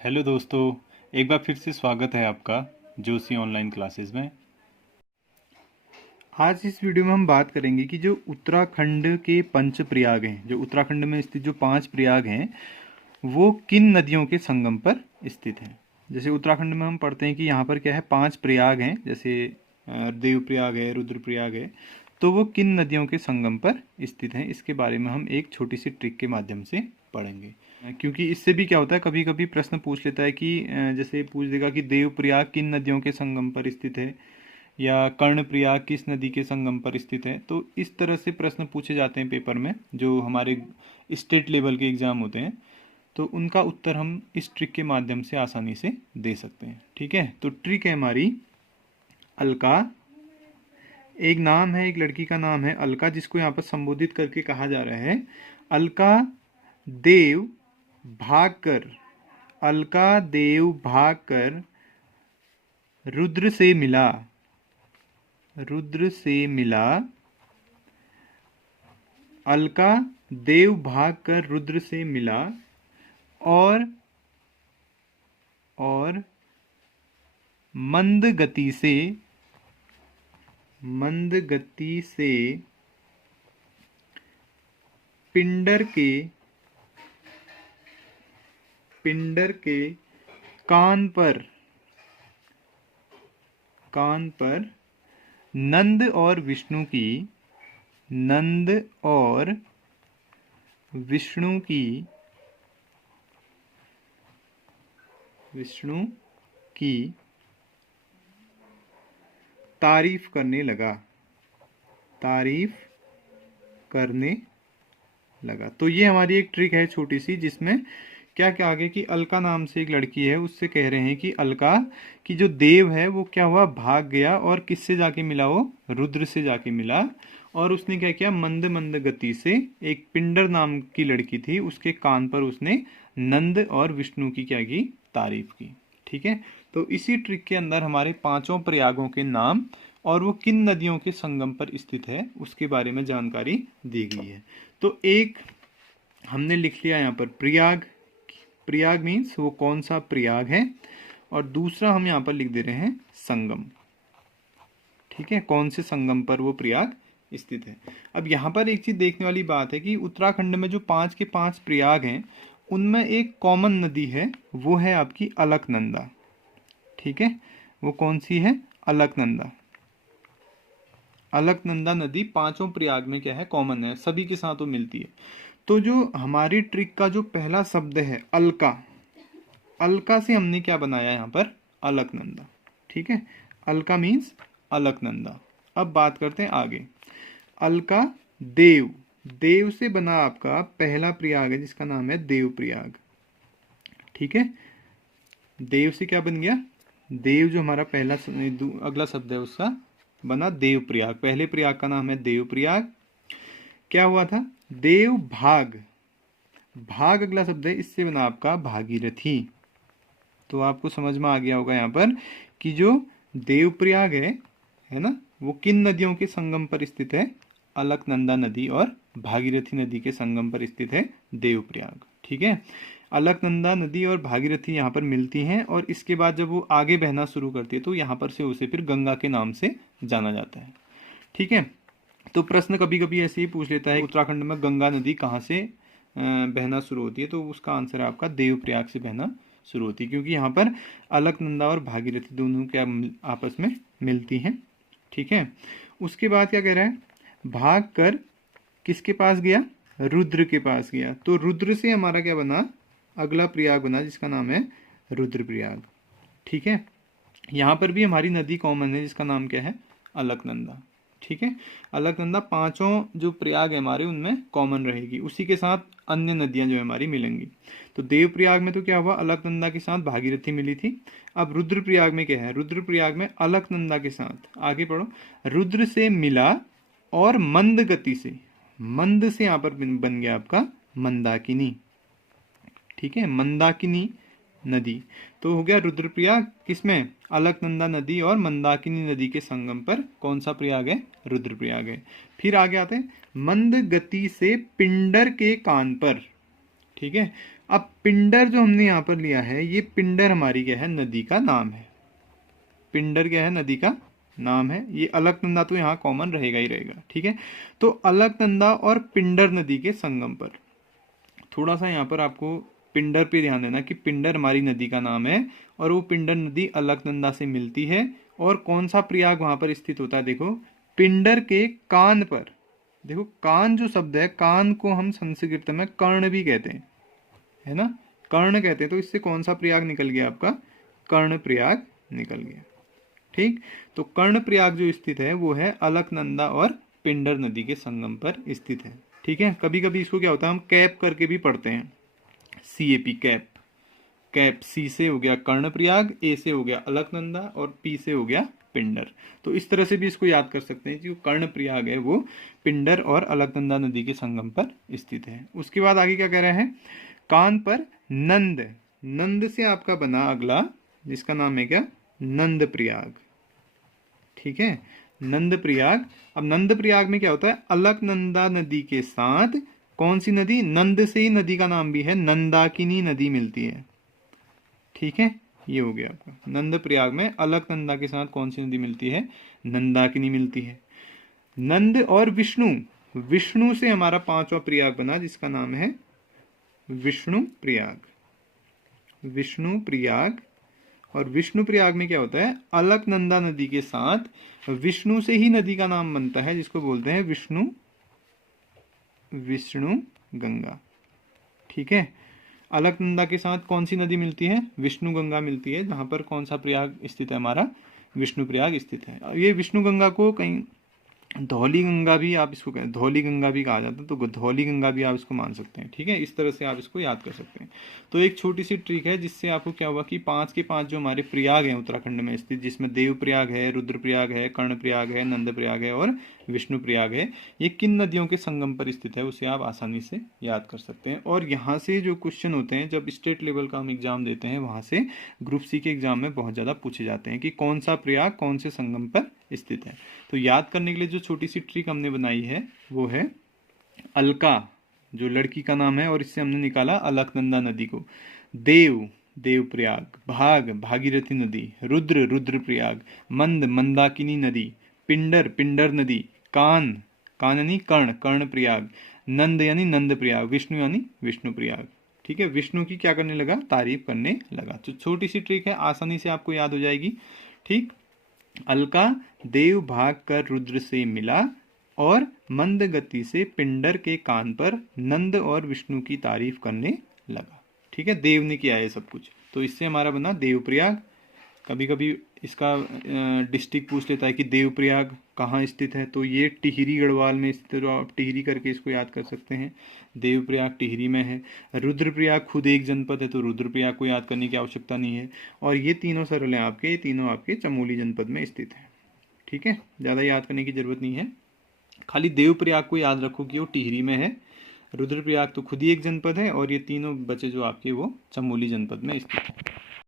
Hello दोस्तों, एक बार फिर से स्वागत है आपका जोशी ऑनलाइन क्लासेस में। आज इस वीडियो में हम बात करेंगे कि जो उत्तराखंड के पंच प्रयाग हैं, जो उत्तराखंड में स्थित जो 5 प्रयाग हैं, वो किन नदियों के संगम पर स्थित हैं। जैसे उत्तराखंड में हम पढ़ते हैं कि यहाँ पर क्या है, 5 प्रयाग हैं, जैसे देवप्रयाग है, रुद्रप्रयाग है। तो वो किन नदियों के संगम पर स्थित हैं, इसके बारे में हम एक छोटी सी ट्रिक के माध्यम से पढ़ेंगे। क्योंकि इससे भी क्या होता है, कभी कभी प्रश्न पूछ लेता है कि जैसे पूछ देगा कि देवप्रयाग किन नदियों के संगम पर स्थित है, या कर्णप्रयाग किस नदी के संगम पर स्थित है। तो इस तरह से प्रश्न पूछे जाते हैं पेपर में, जो हमारे स्टेट लेवल के एग्जाम होते हैं। तो उनका उत्तर हम इस ट्रिक के माध्यम से आसानी से दे सकते हैं। ठीक है, तो ट्रिक है हमारी अलका। एक नाम है, एक लड़की का नाम है अलका, जिसको यहाँ पर संबोधित करके कहा जा रहा है अलका देव भागकर, अलका देव भागकर रुद्र से मिला, रुद्र से मिला। अलका देव भागकर रुद्र से मिला और मंद गति से, मंद गति से पिंडर के कान पर नंद और विष्णु की, नंद और विष्णु की तारीफ करने लगा, तारीफ करने लगा। तो ये हमारी एक ट्रिक है छोटी सी, जिसमें क्या क्या आगे कि अलका नाम से एक लड़की है, उससे कह रहे हैं कि अलका की जो देव है वो क्या हुआ, भाग गया और किससे जाके मिला, वो रुद्र से जाके मिला। और उसने क्या किया, मंद मंद गति से एक पिंडर नाम की लड़की थी, उसके कान पर उसने नंद और विष्णु की क्या की, तारीफ की। ठीक है, तो इसी ट्रिक के अंदर हमारे 5 प्रयागों के नाम और वो किन नदियों के संगम पर स्थित है उसके बारे में जानकारी दी गई है। तो एक हमने लिख लिया यहाँ पर प्रयाग, प्रयाग मीन्स वो कौन सा प्रयाग है, और दूसरा हम यहाँ पर लिख दे रहे हैं संगम। ठीक है, कौन से संगम पर वो प्रयाग स्थित है। अब यहाँ पर एक चीज देखने वाली बात है कि उत्तराखंड में जो 5 के 5 प्रयाग हैं, उनमें एक कॉमन नदी है, वो है आपकी अलकनंदा। ठीक है, वो कौन सी है, अलकनंदा। अलकनंदा नदी 5 प्रयाग में क्या है, कॉमन है, सभी के साथ वो मिलती है। तो जो हमारी ट्रिक का जो पहला शब्द है अलका, अलका से हमने क्या बनाया यहाँ पर, अलकनंदा। ठीक है, अलका मीन्स अलकनंदा। अब बात करते हैं आगे। अलका देव, देव से बना आपका पहला प्रयाग है जिसका नाम है देवप्रयाग। ठीक है, देव से क्या बन गया, देव जो हमारा पहला अगला शब्द है उसका बना देवप्रयाग। पहले प्रयाग का नाम है देवप्रयाग। क्या हुआ था, देव भाग, भाग अगला शब्द है, इससे बना आपका भागीरथी। तो आपको समझ में आ गया होगा यहाँ पर कि जो देवप्रयाग है ना, वो किन नदियों के संगम पर स्थित है, अलकनंदा नदी और भागीरथी नदी के संगम पर स्थित है देवप्रयाग। ठीक है, अलकनंदा नदी और भागीरथी यहाँ पर मिलती हैं, और इसके बाद जब वो आगे बहना शुरू करती है तो यहाँ पर से उसे फिर गंगा के नाम से जाना जाता है। ठीक है, तो प्रश्न कभी कभी ऐसे ही पूछ लेता है उत्तराखंड में गंगा नदी कहाँ से बहना शुरू होती है, तो उसका आंसर है आपका देवप्रयाग से बहना शुरू होती है, क्योंकि यहाँ पर अलकनंदा और भागीरथी दोनों क्या आपस में मिलती हैं। ठीक है, उसके बाद क्या कह रहा है, भाग कर किसके पास गया, रुद्र के पास गया। तो रुद्र से हमारा क्या बना, अगला प्रयाग बना जिसका नाम है रुद्रप्रयाग। ठीक है, यहाँ पर भी हमारी नदी कॉमन है जिसका नाम क्या है, अलकनंदा। ठीक है, अलकनंदा 5 जो प्रयाग है हमारे उनमें कॉमन रहेगी, उसी के साथ अन्य नदियां जो हमारी मिलेंगी। तो देवप्रयाग में तो क्या हुआ, अलकनंदा के साथ भागीरथी मिली थी। अब रुद्रप्रयाग में क्या है, रुद्रप्रयाग में अलकनंदा के साथ, आगे पढ़ो, रुद्र से मिला और मंद गति से, मंद से यहाँ पर बन गया आपका मंदाकिनी। ठीक है, मंदाकिनी नदी। तो हो गया रुद्रप्रयाग किसमें, अलकनंदा नदी और मंदाकिनी नदी के संगम पर कौन सा प्रयाग है, रुद्रप्रयाग है। फिर आगे आते हैं मंद गति से पिंडर के कान पर। ठीक है, अब पिंडर जो हमने यहाँ पर लिया है, ये पिंडर हमारी क्या है, नदी का नाम है। पिंडर क्या है, नदी का नाम है। ये अलकनंदा तो यहाँ कॉमन रहेगा ही रहेगा, ठीक है। तो अलकनंदा और पिंडर नदी के संगम पर, थोड़ा सा यहाँ पर आपको पिंडर पे ध्यान देना कि पिंडर हमारी नदी का नाम है और वो पिंडर नदी अलकनंदा से मिलती है। और कौन सा प्रयाग वहां पर स्थित होता है, देखो पिंडर के कान पर। देखो कान जो शब्द है, कान को हम संस्कृत में कर्ण भी कहते हैं, है ना, कर्ण कहते हैं। तो इससे कौन सा प्रयाग निकल गया आपका, कर्ण प्रयाग निकल गया, ठीक। तो कर्ण प्रयाग जो स्थित है वो है अलकनंदा और पिंडर नदी के संगम पर स्थित है, ठीक है। कभी कभी इसको क्या होता है, हम कैप करके भी पढ़ते हैं, CAP कैप। कैप सी से हो गया कर्णप्रयाग, ए से हो गया अलकनंदा और पी से हो गया पिंडर। तो इस तरह से भी इसको याद कर सकते हैं कि कर्णप्रयाग है वो पिंडर और अलकनंदा नदी के संगम पर स्थित है। उसके बाद आगे क्या कह रहा है, कान पर नंद, नंद से आपका बना अगला जिसका नाम है क्या, नंद प्रयाग, ठीक है, नंद प्रयाग। अब नंद प्रयाग में क्या होता है, अलकनंदा नदी के साथ कौन सी नदी, नंद से ही नदी का नाम भी है, नंदाकिनी नदी मिलती है, ठीक है। ये हो गया आपका नंद प्रयाग में अलकनंदा के साथ कौन सी नदी मिलती है, नंदाकिनी मिलती है। नंद और विष्णु, विष्णु से हमारा पांचवा प्रयाग बना जिसका नाम है विष्णु प्रयाग, विष्णु प्रयाग। और विष्णु प्रयाग में क्या होता है, अलकनंदा नदी के साथ विष्णु से ही नदी का नाम बनता है जिसको बोलते हैं विष्णु, विष्णु गंगा, ठीक है। अलकनंदा के साथ कौन सी नदी मिलती है, विष्णु गंगा मिलती है, जहां पर कौन सा प्रयाग स्थित है, हमारा विष्णु प्रयाग स्थित है। ये विष्णु गंगा को कहीं धौली गंगा भी आप इसको कहें, धौली गंगा भी कहा जाता है, तो धौली गंगा भी आप इसको मान सकते हैं, ठीक है। इस तरह से आप इसको याद कर सकते हैं। तो एक छोटी सी ट्रिक है जिससे आपको क्या हुआ कि 5 के 5 जो हमारे प्रयाग हैं उत्तराखंड में स्थित, जिसमें देव प्रयाग है, रुद्र प्रयाग है, कर्ण प्रयाग है, नंद प्रयाग है और विष्णु प्रयाग है, ये किन नदियों के संगम पर स्थित है उसे आप आसानी से याद कर सकते हैं। और यहाँ से जो क्वेश्चन होते हैं जब स्टेट लेवल का हम एग्जाम देते हैं, वहां से ग्रुप सी के एग्जाम में बहुत ज्यादा पूछे जाते हैं कि कौन सा प्रयाग कौन से संगम पर स्थित है। तो याद करने के लिए जो छोटी सी ट्रिक हमने बनाई है वो है अलका, जो लड़की का नाम है, और इससे हमने निकाला अलकनंदा नदी को। देव, देव प्रयाग। भाग, भागीरथी नदी। रुद्र, रुद्र प्रयाग। मंद, मंदाकिनी नदी। पिंडर, पिंडर नदी। कान, कान यानी कर्ण, कर्ण प्रयाग। नंद यानी नंद प्रयाग। विष्णु यानी विष्णु प्रयाग, ठीक है। विष्णु की क्या करने लगा, तारीफ करने लगा। तो छोटी सी ट्रिक है, आसानी से आपको याद हो जाएगी, ठीक। अलका देव भाग कर रुद्र से मिला और मंद गति से पिंडर के कान पर नंद और विष्णु की तारीफ करने लगा, ठीक है। देव ने किया है सब कुछ, तो इससे हमारा बना देवप्रयाग। कभी कभी इसका डिस्ट्रिक्ट पूछ लेता है कि देवप्रयाग कहाँ स्थित है, तो ये टिहरी गढ़वाल में स्थित, आप टिहरी करके इसको याद कर सकते हैं। देवप्रयाग टिहरी में है। रुद्रप्रयाग खुद एक जनपद है, तो रुद्रप्रयाग को याद करने की आवश्यकता नहीं है। और ये तीनों सरल हैं आपके, ये तीनों आपके चमोली जनपद में स्थित है, ठीक है। ज़्यादा याद करने की जरूरत नहीं है, खाली देवप्रयाग को याद रखो कि वो टिहरी में है, रुद्रप्रयाग तो खुद ही एक जनपद है, और ये तीनों बचे जो आपके वो चमोली जनपद में स्थित है।